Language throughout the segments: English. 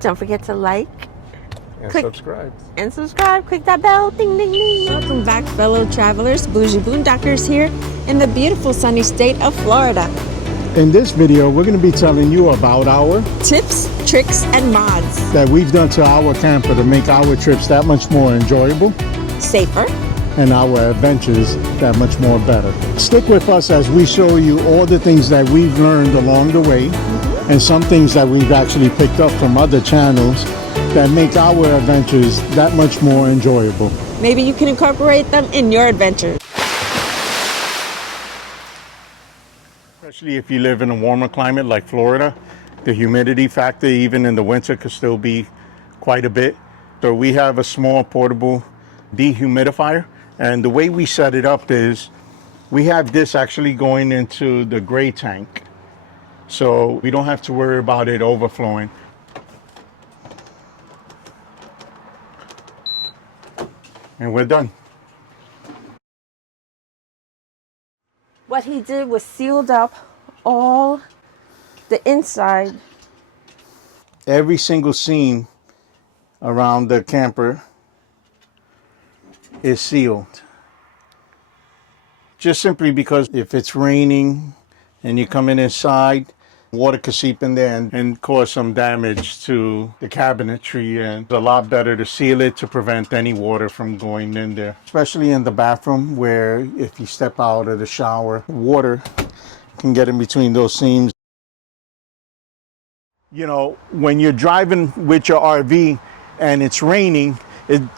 Don't forget to like and subscribe. And subscribe. Click that bell. Ding, ding, ding. Welcome back, fellow travelers. Boujee Boondockers here in the beautiful sunny state of Florida. In this video, we're going to be telling you about our tips, tricks, and mods that we've done to our camper to make our trips that much more enjoyable, safer, and our adventures that much more better. Stick with us as we show you all the things that we've learned along the way, and some things that we've actually picked up from other channels that make our adventures that much more enjoyable. Maybe you can incorporate them in your adventures. Especially if you live in a warmer climate like Florida, the humidity factor even in the winter could still be quite a bit. So we have a small portable dehumidifier, and the way we set it up is we have this actually going into the gray tank, so we don't have to worry about it overflowing. And we're done. What he did was sealed up all the inside. Every single seam around the camper is sealed. Just simply because if it's raining and you come inside, water could seep in there and cause some damage to the cabinetry, and it's a lot better to seal it to prevent any water from going in there. Especially in the bathroom, where if you step out of the shower, water can get in between those seams. You know, when you're driving with your RV and it's raining,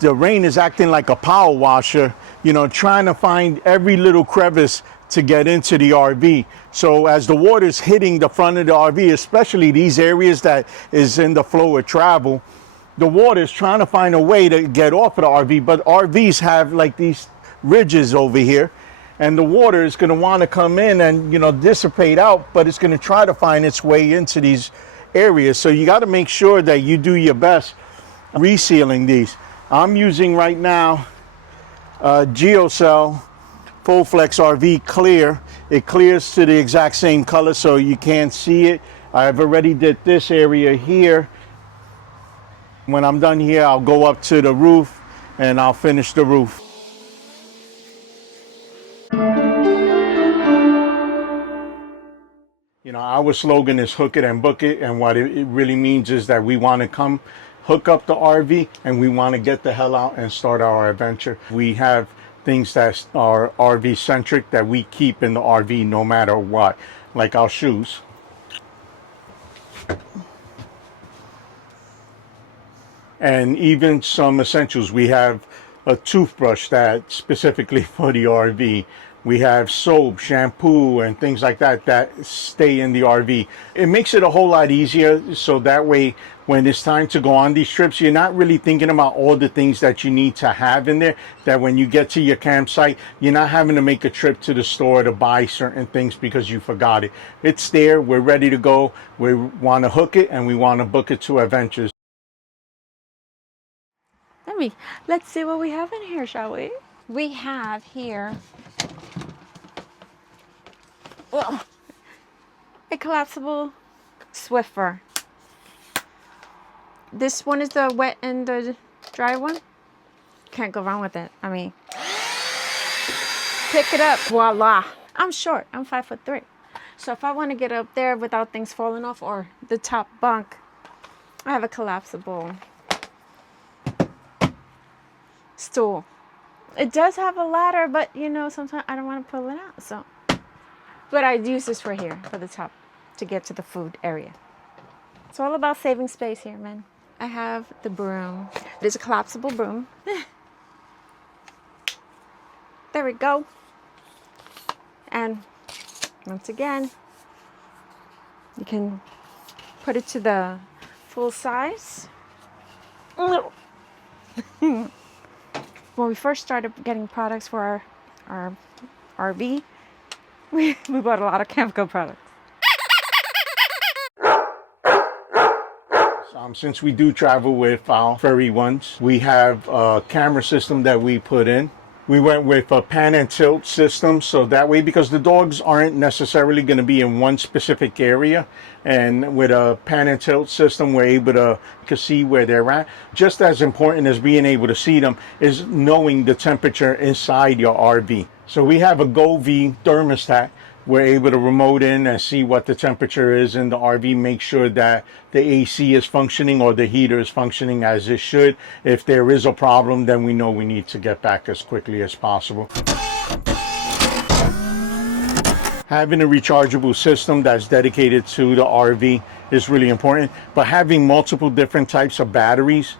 the rain is acting like a power washer, you know, trying to find every little crevice to get into the RV. So as the water is hitting the front of the RV, especially these areas that is in the flow of travel, the water is trying to find a way to get off of the RV. But RVs have like these ridges over here, and the water is going to want to come in and, you know, dissipate out, but it's going to try to find its way into these areas. So you got to make sure that you do your best resealing these. I'm using right now GeoCell Full Flex RV Clear. It clears to the exact same color so you can't see it. I've already did this area here. When I'm done here, I'll go up to the roof and I'll finish the roof. You know, our slogan is hook it and book it, and what it really means is that we want to come hook up the RV and we want to get the hell out and start our adventure. We have things that are RV centric that we keep in the RV no matter what, like our shoes. And even some essentials. We have a toothbrush that's specifically for the RV. We have soap, shampoo, and things like that that stay in the RV. It makes it a whole lot easier, so that way when it's time to go on these trips, you're not really thinking about all the things that you need to have in there, that when you get to your campsite, you're not having to make a trip to the store to buy certain things because you forgot it. It's there, we're ready to go, we want to hook it, and we want to book it to adventures. Let's see what we have in here, shall we? We have here a collapsible Swiffer. This one is the wet and the dry one. Can't go wrong with it. I mean, pick it up, voila. I'm short, I'm 5'3". So if I want to get up there without things falling off or the top bunk, I have a collapsible stool. It does have a ladder, but you know, sometimes I don't want to pull it out, so. But I use this right here for the top to get to the food area. It's all about saving space here, man. I have the broom. It is a collapsible broom. There we go. And once again, you can put it to the full size. When we first started getting products for our RV, we bought a lot of Camco products. Since we do travel with our furry ones, we have a camera system that we put in We went with a pan and tilt system, so that way, because the dogs aren't necessarily going to be in one specific area, and with a pan and tilt system, we're able to see where they're at. Just as important as being able to see them is knowing the temperature inside your RV. So we have a GoV thermostat. We're able to remote in and see what the temperature is in the RV, make sure that the AC is functioning or the heater is functioning as it should. If there is a problem, then we know we need to get back as quickly as possible. Having a rechargeable system that's dedicated to the RV is really important, but having multiple different types of batteries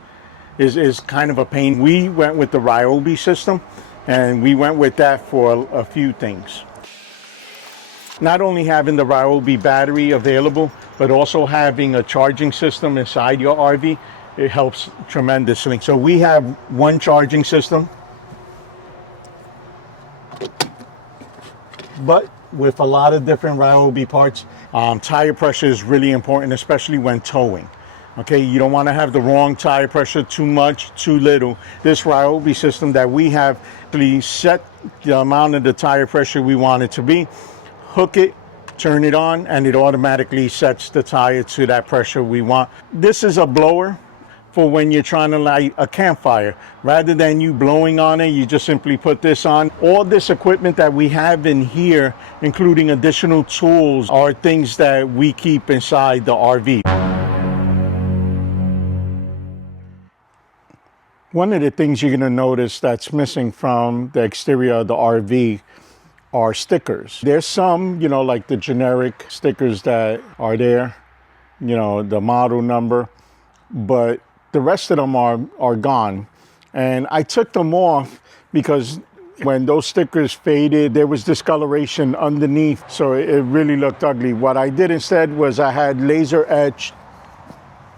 is kind of a pain. We went with the Ryobi system, and we went with that for a few things. Not only having the Ryobi battery available, but also having a charging system inside your RV, it helps tremendously. So we have one charging system, but with a lot of different Ryobi parts. Tire pressure is really important, especially when towing. Okay, you don't want to have the wrong tire pressure, too much, too little. This Ryobi system that we have, please set the amount of the tire pressure we want it to be, hook it, turn it on, and it automatically sets the tire to that pressure we want. This is a blower for when you're trying to light a campfire. Rather than you blowing on it, you just simply put this on. All this equipment that we have in here, including additional tools, are things that we keep inside the RV. One of the things you're gonna notice that's missing from the exterior of the RV are stickers. There's some, like the generic stickers that are there, the model number, but the rest of them are gone. And I took them off because when those stickers faded, there was discoloration underneath, so it really looked ugly. What I did instead was I had laser etched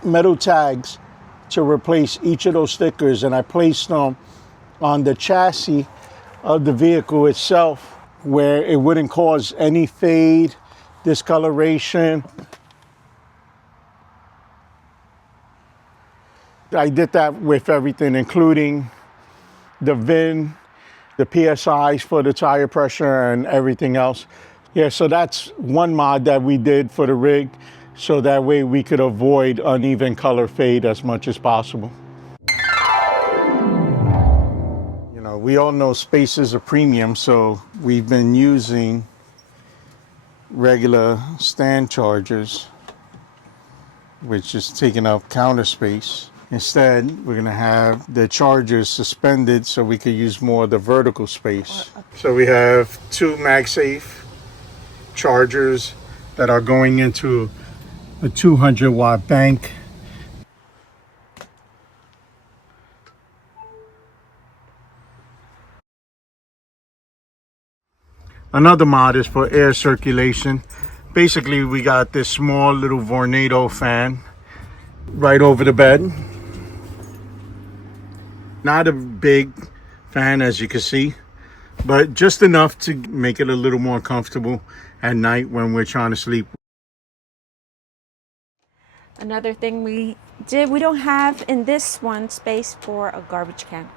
metal tags to replace each of those stickers, and I placed them on the chassis of the vehicle itself, where it wouldn't cause any fade, discoloration. I did that with everything, including the VIN, the PSIs for the tire pressure, and everything else. Yeah, so that's one mod that we did for the rig, so that way we could avoid uneven color fade as much as possible. We all know space is a premium, so we've been using regular stand chargers, which is taking up counter space. Instead, we're gonna have the chargers suspended so we could use more of the vertical space. So we have two MagSafe chargers that are going into a 200-watt bank. Another mod is for air circulation. Basically, we got this small little Vornado fan right over the bed. Not a big fan, as you can see, but just enough to make it a little more comfortable at night when we're trying to sleep. Another thing we did, we don't have in this one space for a garbage can.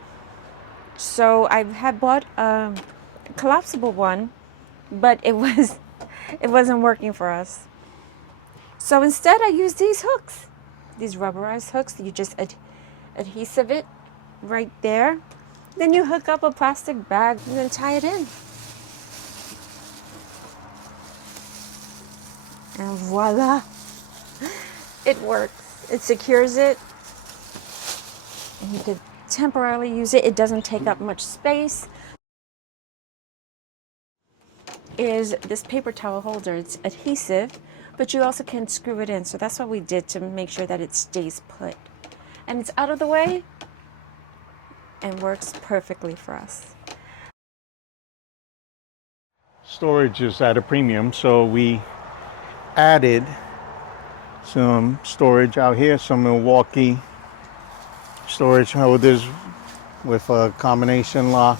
So I had bought a collapsible one, but it wasn't working for us. So instead I used these hooks, these rubberized hooks. You just adhesive it right there. Then you hook up a plastic bag and then tie it in. And voila, it works. It secures it. And you could temporarily use it. It doesn't take up much space. Is this paper towel holder. It's adhesive, but you also can screw it in. So that's what we did to make sure that it stays put. And it's out of the way and works perfectly for us. Storage is at a premium, so we added some storage out here, some Milwaukee storage holders with a combination lock,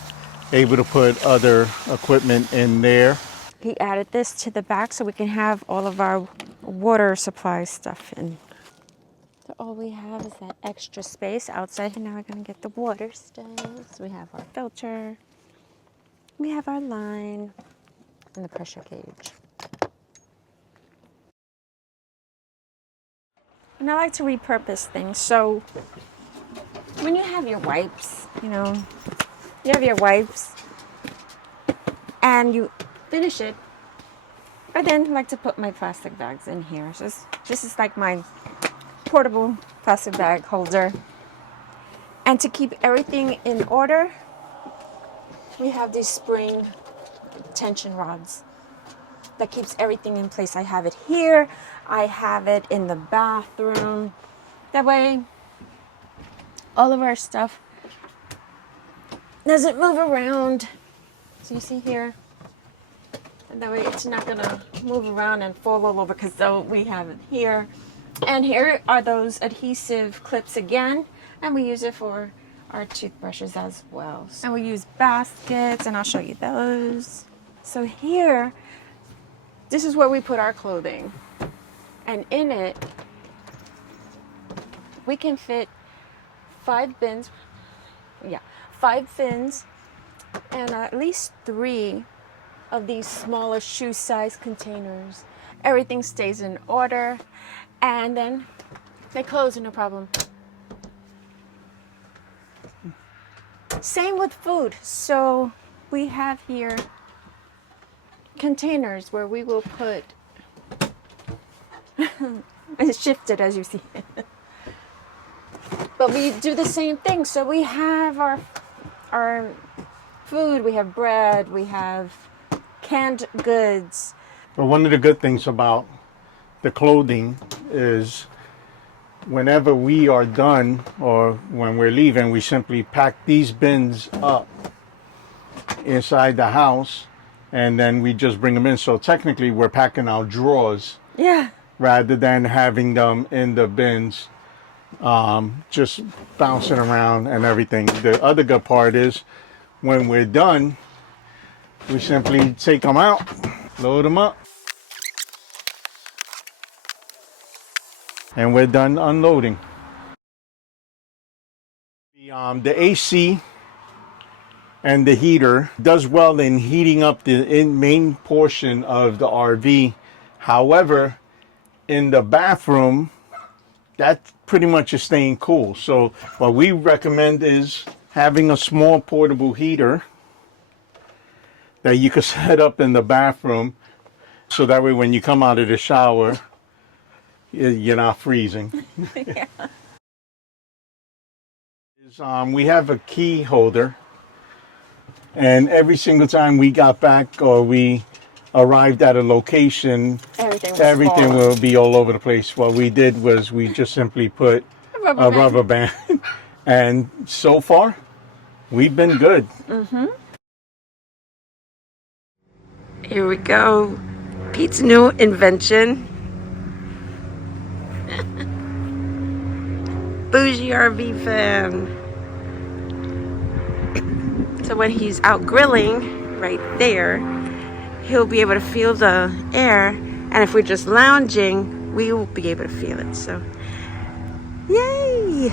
able to put other equipment in there. He added this to the back so we can have all of our water supply stuff in. So all we have is that extra space outside. And now we're gonna get the water stoves. We have our filter. we have our line and the pressure gauge. And I like to repurpose things. So when you have your wipes, you have your wipes and you finish it, I then like to put my plastic bags in here. So this is like my portable plastic bag holder. And to keep everything in order, we have these spring tension rods that keeps everything in place. I have it here. I have it in the bathroom. That way, all of our stuff doesn't move around. So you see here, and that way it's not gonna move around and fall all over because we have it here. And here are those adhesive clips again, and we use it for our toothbrushes as well. And we use baskets, and I'll show you those. So here, this is where we put our clothing. And in it, we can fit 5 bins. Yeah, 5 bins and at least 3 of these smaller shoe size containers. Everything stays in order, and then they close, no problem. Same with food. So we have here containers where we will put it's shifted as you see. But we do the same thing. So we have our food, we have bread, we have canned goods. But one of the good things about the clothing is whenever we are done or when we're leaving, we simply pack these bins up inside the house and then we just bring them in. So technically we're packing our drawers. Yeah. Rather than having them in the bins, just bouncing around and everything. The other good part is when we're done, we simply take them out, load them up, and we're done unloading. The AC and the heater does well in heating up the main portion of the RV. However, in the bathroom, that pretty much is staying cool. So what we recommend is having a small portable heater that you can set up in the bathroom, so that way when you come out of the shower, you're not freezing. Yeah. We have a key holder, and every single time we got back or we arrived at a location, everything will be all over the place. What we did was we just simply put a rubber band. And so far, we've been good. Mm-hmm. Here we go. Pete's new invention. Boujee RV fan. So when he's out grilling right there, he'll be able to feel the air, and if we're just lounging, we will be able to feel it. So, yay!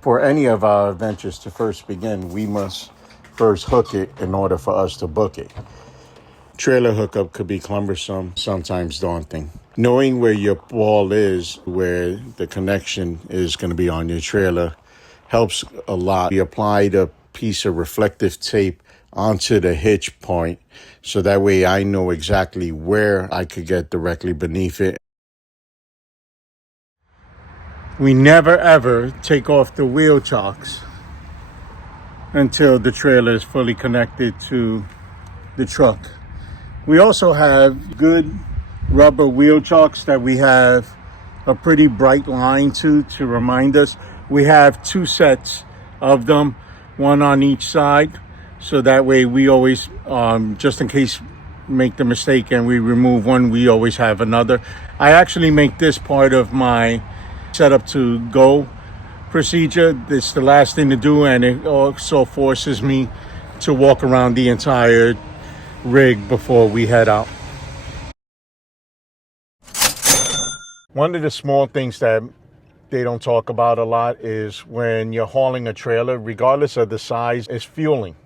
For any of our adventures to first begin, we must first hook it in order for us to book it. Trailer hookup could be cumbersome, sometimes daunting. Knowing where your ball is, where the connection is going to be on your trailer, helps a lot. We applied a piece of reflective tape onto the hitch point, so that way I know exactly where I could get directly beneath it. We never ever take off the wheel chocks until the trailer is fully connected to the truck. We also have good rubber wheel chocks that we have a pretty bright line to remind us. We have 2 sets of them, one on each side, so that way we always, just in case make the mistake and we remove one, we always have another. I actually make this part of my setup to go procedure. It's the last thing to do, and it also forces me to walk around the entire rig before we head out. One of the small things that they don't talk about a lot is when you're hauling a trailer, regardless of the size, is fueling.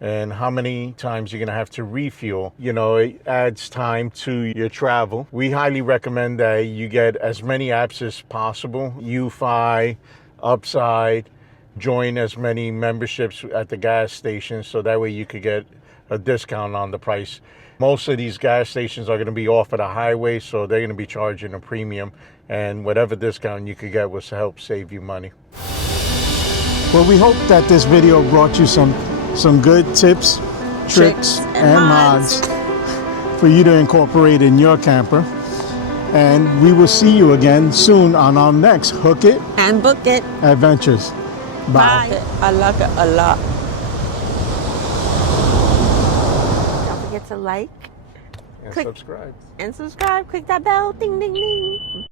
And how many times you're going to have to refuel. You know, it adds time to your travel. We highly recommend that you get as many apps as possible. UFi, Upside, join as many memberships at the gas stations so that way you could get a discount on the price. Most of these gas stations are going to be off of the highway, so they're going to be charging a premium, and whatever discount you could get will help save you money. Well, we hope that this video brought you some good tips, tricks, and mods for you to incorporate in your camper. And we will see you again soon on our next Hook It And book it. Adventures. Bye. I love it a lot. Don't forget to like, And click, subscribe. and subscribe. Click that bell. Ding, ding, ding.